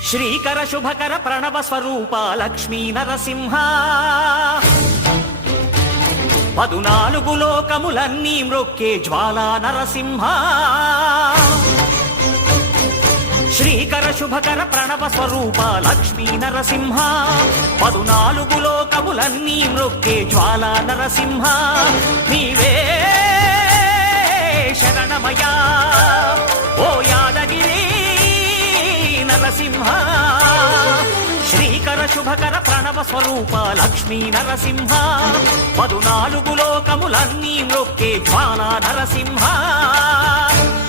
శ్రీకర శుభకర ప్రణవ స్వరూప లక్ష్మీ నరసింహ 14 లోకములన్నీ మ్రొక్కే జ్వాలా నరసింహ శ్రీకర శుభకర ప్రణవ స్వరూప లక్ష్మీ నరసింహ 14 లోకములన్నీ మ్రొక్కే జ్వాలా నరసింహ నీవే శరణమయా ఓ యాదగిరి నరసింహ శ్రీకర శుభకర ప్రణవ స్వరూప లక్ష్మీ నరసింహ 14 లోకములన్నీ మ్రొక్కే జ్వాలా నరసింహ